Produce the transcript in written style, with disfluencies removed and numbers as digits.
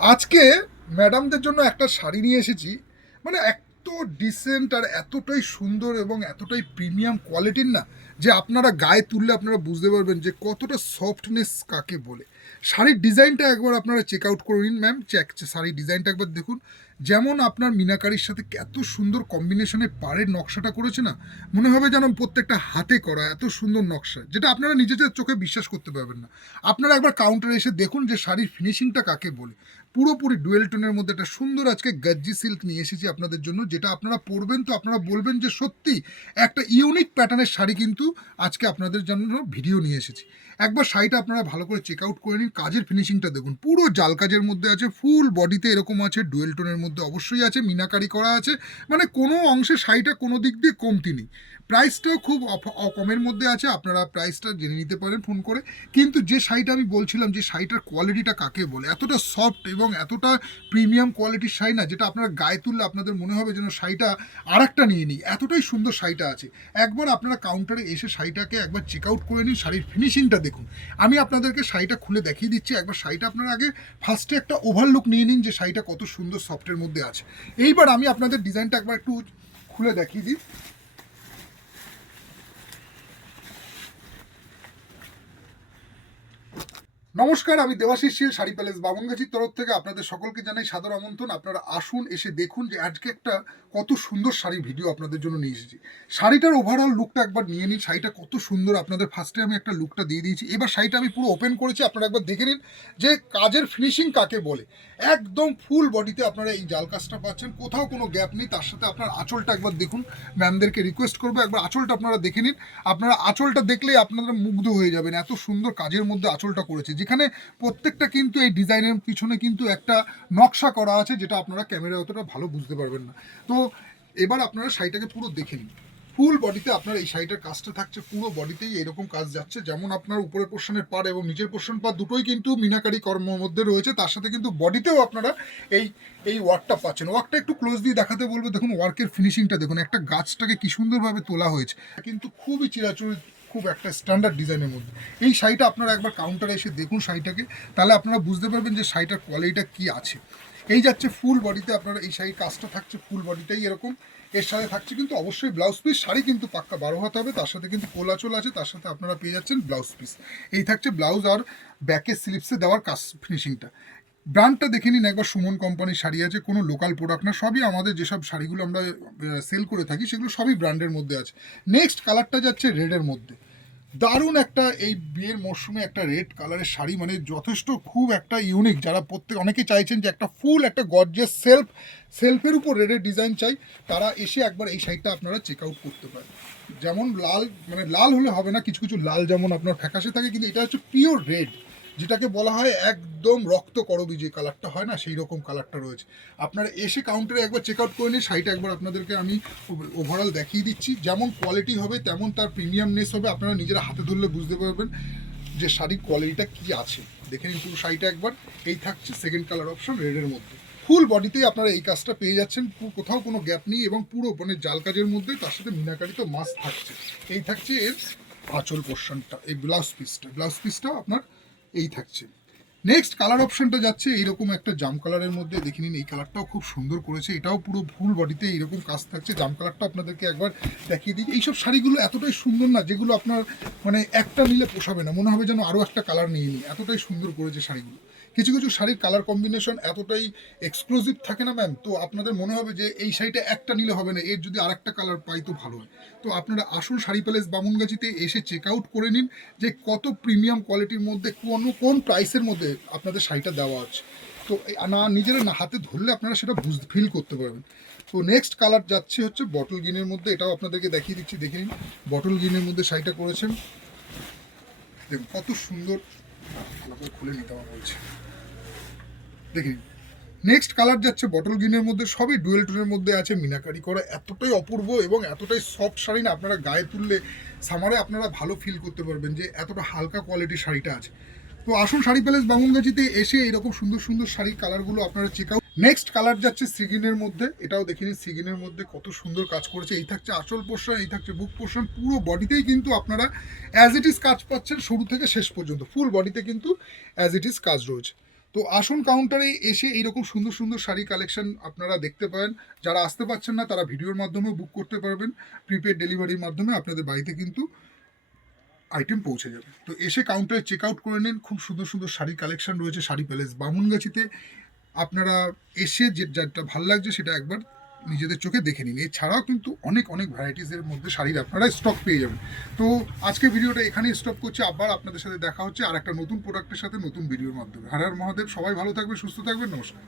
আজকে ম্যাডামদের জন্য একটা শাড়ি নিয়ে এসেছি, মানে এত ডিসেন্ট আর এতটাই সুন্দর এবং এতটাই প্রিমিয়াম কোয়ালিটির না, যে আপনারা গায়ে তুললে আপনারা বুঝতে পারবেন যে কতটা সফটনেস কাকে বলে। শাড়ির ডিজাইনটা একবার আপনারা চেক আউট করে নিন ম্যাম, শাড়ির ডিজাইনটা একবার দেখুন। যেমন আপনার মিনাকারির সাথে এত সুন্দর কম্বিনেশনে পাড়ের নকশাটা করেছে না, মনে হবে যেন প্রত্যেকটা হাতে করা, এত সুন্দর নকশা যেটা আপনারা নিজেদের চোখে বিশ্বাস করতে পারবেন না। আপনারা একবার কাউন্টারে এসে দেখুন যে শাড়ির ফিনিশিংটা কাকে বলে। পুরোপুরি ডুয়েল টোনের মধ্যে একটা সুন্দর আজকে গাজ্জি সিল্ক নিয়ে এসেছি আপনাদের জন্য, যেটা আপনারা পরবেন তো আপনারা বলবেন যে সত্যি একটা ইউনিক প্যাটার্নের শাড়ি কিন্তু আজকে আপনাদের জন্য ভিডিও নিয়ে এসেছি। একবার শাড়িটা আপনারা ভালো করে চেক আউট করে নিন, কাজের ফিনিশিংটা দেখুন, পুরো জাল কাজের মধ্যে আছে, ফুল বডিতে এরকম আছে, ডুয়েল টোনের মধ্যে অবশ্যই আছে, মিনাকারি করা আছে, মানে কোনো অংশে শাড়িটা কোনো দিক দিয়ে কমতি নেই। প্রাইসটাও খুব কমের মধ্যে আছে, আপনারা প্রাইসটা জেনে নিতে পারেন ফোন করে। কিন্তু যে শাড়িটা আমি বলছিলাম, যে শাড়িটার কোয়ালিটিটা কাকে বলে, এতটা সফট এবং এতটা প্রিমিয়াম কোয়ালিটির শাড়ি না, যেটা আপনারা গায়ে তুললে আপনাদের মনে হবে যেন শাড়িটা আর একটা নিয়ে নিই, এতটাই সুন্দর শাড়িটা আছে। একবার আপনারা কাউন্টারে এসে শাড়িটাকে একবার চেক আউট করে নিন, শাড়ির ফিনিশিংটা দেখুন। আমি আপনাদেরকে শাড়িটা খুলে দেখিয়ে দিচ্ছি, একবার শাড়িটা আপনারা আগে ফার্স্টে একটা ওভারলুক নিয়ে নিন যে শাড়িটা কত সুন্দর সফটের মধ্যে আছে। এইবার আমি আপনাদের ডিজাইনটা একবার একটু খুলে দেখিয়ে দিই। নমস্কার, আমি দেবাশিস শীল, শাড়ি প্যালেস বামনগাছির তরফ থেকে আপনাদের সকলকে জানাই সাদর আমন্ত্রণ। আপনারা আসুন, এসে দেখুন যে আজকে একটা কত সুন্দর শাড়ির ভিডিও আপনাদের জন্য নিয়ে এসেছি। শাড়িটার ওভারঅল লুকটা একবার নিয়ে নিন, শাড়িটা কত সুন্দর। আপনাদের ফার্স্টে আমি একটা লুকটা দিয়ে দিয়েছি, এবার শাড়িটা আমি পুরো ওপেন করেছি, আপনারা একবার দেখে নিন যে কাজের ফিনিশিং কাকে বলে। একদম ফুল বডিতে আপনারা এই জাল কাজটা পাচ্ছেন, কোথাও কোনো গ্যাপ নেই। তার সাথে আপনার আঁচলটা একবার দেখুন, ম্যামদেরকে রিকোয়েস্ট করবো একবার আঁচলটা আপনারা দেখে নিন। আপনারা আঁচলটা দেখলেই আপনারা মুগ্ধ হয়ে যাবেন, এত সুন্দর কাজের মধ্যে আঁচলটা করেছে, যেখানে প্রত্যেকটা কিন্তু এই ডিজাইনের পিছনে কিন্তু একটা নকশা করা আছে, যেটা আপনারা ক্যামেরায় অতটা ভালো বুঝতে পারবেন না। তো এবার আপনারা শাড়িটাকে পুরো দেখে নিন। ফুল বডিতে আপনার এই শাড়িটার কাজটা থাকছে, পুরো বডিতেই এরকম কাজ যাচ্ছে, যেমন আপনার উপরের পোর্শনের পাড় এবং নিচের পোর্শন পাড় দুটোই কিন্তু মিনাকারি কর্মের মধ্যে রয়েছে। তার সাথে কিন্তু বডিতেও আপনারা এই এই ওয়ার্কটা পাচ্ছেন। ওয়ার্কটা একটু ক্লোজ দিয়ে দেখাতে বলবো, দেখুন ওয়ার্কের ফিনিশিংটা দেখুন, একটা গাছটাকে কি সুন্দরভাবে তোলা হয়েছে, কিন্তু খুবই চিরাচরিত, খুব একটা স্ট্যান্ডার্ড ডিজাইনের মধ্যে। এই শাড়িটা আপনারা একবার কাউন্টারে এসে দেখুন শাড়িটাকে, তাহলে আপনারা বুঝতে পারবেন যে শাড়িটার কোয়ালিটিটা কী আছে। এই যাচ্ছে ফুল বডিতে, আপনারা এই শাড়ির কাজটা থাকছে ফুল বডিতেই এরকম। এর সাথে থাকছে কিন্তু অবশ্যই ব্লাউজ পিস। শাড়ি কিন্তু পাক্কা 12 হাত হবে, তার সাথে কিন্তু কোলাচল আছে, তার সাথে আপনারা পেয়ে যাচ্ছেন ব্লাউজ পিস। এই থাকছে ব্লাউজ আর ব্যাকের স্লিপসে দেওয়ার কাজ ফিনিশিংটা। ব্র্যান্ডটা দেখে নিন একবার, সুমন কোম্পানির শাড়ি আছে, কোনো লোকাল প্রোডাক্ট না, সবই আমাদের যেসব শাড়িগুলো আমরা সেল করে থাকি সেগুলো সবই ব্র্যান্ডের মধ্যে আছে। নেক্সট কালারটা যাচ্ছে রেডের মধ্যে, দারুণ একটা এই বিয়ের মরশুমে একটা রেড কালারের শাড়ি, মানে যথেষ্ট খুব একটা ইউনিক। যারা অনেকেই চাইছেন যে একটা ফুল একটা গর্জিয়াস সেলফের উপর রেডের ডিজাইন চাই, তারা এসে একবার এই শাড়িটা আপনারা চেক আউট করতে পারেন। যেমন লাল, মানে লাল হলে হবে না, কিছু কিছু লাল যেমন আপনার ফ্যাকাশে থাকে, কিন্তু এটা হচ্ছে পিওর রেড, যেটাকে বলা হয় একদম রক্ত করবি যে কালারটা হয় না, সেই রকম কালারটা রয়েছে। আপনারা এসে কাউন্টারে একবার চেক আউট করে নিন শাড়িটা, একবার আপনাদেরকে আমি ওভারঅল দেখিয়ে দিচ্ছি। যেমন কোয়ালিটি হবে তেমন তার প্রিমিয়ামনেস হবে, আপনারা নিজেরা হাতে ধরলে বুঝতে পারবেন যে শাড়ির কোয়ালিটিটা কী আছে। দেখে নিন পুরো শাড়িটা একবার। এই থাকছে সেকেন্ড কালার অপশন রেডের মধ্যে, ফুল বডিতেই আপনারা এই কাজটা পেয়ে যাচ্ছেন, কোথাও কোনো গ্যাপ নেই এবং পুরো মানে জাল কাজের মধ্যে, তার সাথে মিনাকারি তো মাস্ট থাকছে। এই থাকছে এর আঁচল পোর্শনটা, এই ব্লাউজ পিসটাও আপনার এই থাকছে। নেক্সট কালার অপশনটা যাচ্ছে এইরকম একটা জাম কালারের মধ্যে, দেখে নিন এই কালারটাও খুব সুন্দর করেছে, এটাও পুরো ফুল বডিতে এইরকম কাজ থাকছে। জাম কালারটা আপনাদেরকে একবার দেখিয়ে দিই। এইসব শাড়িগুলো এতটাই সুন্দর না, যেগুলো আপনার মানে একটা নিলে পোষাবে না, মনে হবে যেন আরও একটা কালার নিয়ে নিই, এতটাই সুন্দর করেছে শাড়িগুলো। কিছু কিছু শাড়ির কালার কম্বিনেশন এতটাই এক্সক্লুসিভ থাকে না ম্যাম, তো আপনাদের মনে হবে যে এই শাড়িটা একটা নিলে হবে না, এর যদি আরেকটা কালার পাই তো ভালো হয়। তো আপনারা আসুন শাড়ি প্যালেস বামুনগাছিতে, এসে চেক আউট করে নিন যে কত প্রিমিয়াম কোয়ালিটির মধ্যে কোন প্রাইসের মধ্যে আপনাদের শাড়িটা দেওয়া আছে। তো না নিজেরা না হাতে ধরলে আপনারা সেটা ফিল করতে পারবেন। তো নেক্সট কালার যাচ্ছে হচ্ছে বটল গ্রিনের মধ্যে, এটাও আপনাদেরকে দেখিয়ে দিচ্ছি, দেখে নিন বটল গ্রিনের মধ্যে শাড়িটা করেছেন, দেখুন কত সুন্দর। ভালো করে খুলে নিতে আমার বলছে, দেখে নিন। নেক্সট কালার যাচ্ছে বটল গ্রিনের মধ্যে, সবই ডুয়েল টোনের মধ্যে আছে, মিনাকারি করা, এতটাই অপূর্ব এবং এতটাই সফট শাড়ি না, আপনারা গায়ে তুললে সামারে আপনারা ভালো ফিল করতে পারবেন যে এতটা হালকা কোয়ালিটির শাড়িটা আছে। তো আসুন শাড়ি প্যালেস বামুনগাছিতে এসে এরকম সুন্দর সুন্দর শাড়ির কালারগুলো আপনারা চেক আউট। নেক্সট কালার যাচ্ছে সিগিনের মধ্যে, এটাও দেখে নিন সিগিনের মধ্যে কত সুন্দর কাজ করেছে। এই থাকছে আঁচল পোর্শন, এই থাকছে বুক পোর্শন, পুরো বডিতেই কিন্তু আপনারা অ্যাজ ইট ইজ কাজ পাচ্ছেন শুরু থেকে শেষ পর্যন্ত, ফুল বডিতে কিন্তু অ্যাজ ইট ইজ কাজ রয়েছে। তো আসুন কাউন্টারে এসে এইরকম সুন্দর সুন্দর শাড়ি কালেকশন আপনারা দেখতে পারেন। যারা আসতে পারছেন না তারা ভিডিওর মাধ্যমেও বুক করতে পারবেন। প্রিপেড ডেলিভারির মাধ্যমে আপনাদের বাড়িতে কিন্তু আইটেম পৌঁছে যাবে। তো এসে কাউন্টারে চেক আউট করে নিন। খুব সুন্দর সুন্দর শাড়ির কালেকশন রয়েছে শাড়ি প্যালেস বামুনগাছিতে। আপনারা এসে যেটা ভালো লাগছে সেটা একবার নিজেদের চোখে দেখে নিন। এছাড়াও কিন্তু অনেক অনেক ভ্যারাইটিসের মধ্যে শাড়ির আপনারা স্টক পেয়ে যাবেন। তো আজকে ভিডিওটা এখানেই স্টপ করছি। আবার আপনাদের সাথে দেখা হচ্ছে আর একটা নতুন প্রোডাক্টের সাথে নতুন ভিডিওর মাধ্যমে। হর হর মহাদেব। সবাই ভালো থাকবেন, সুস্থ থাকবেন। নমস্কার।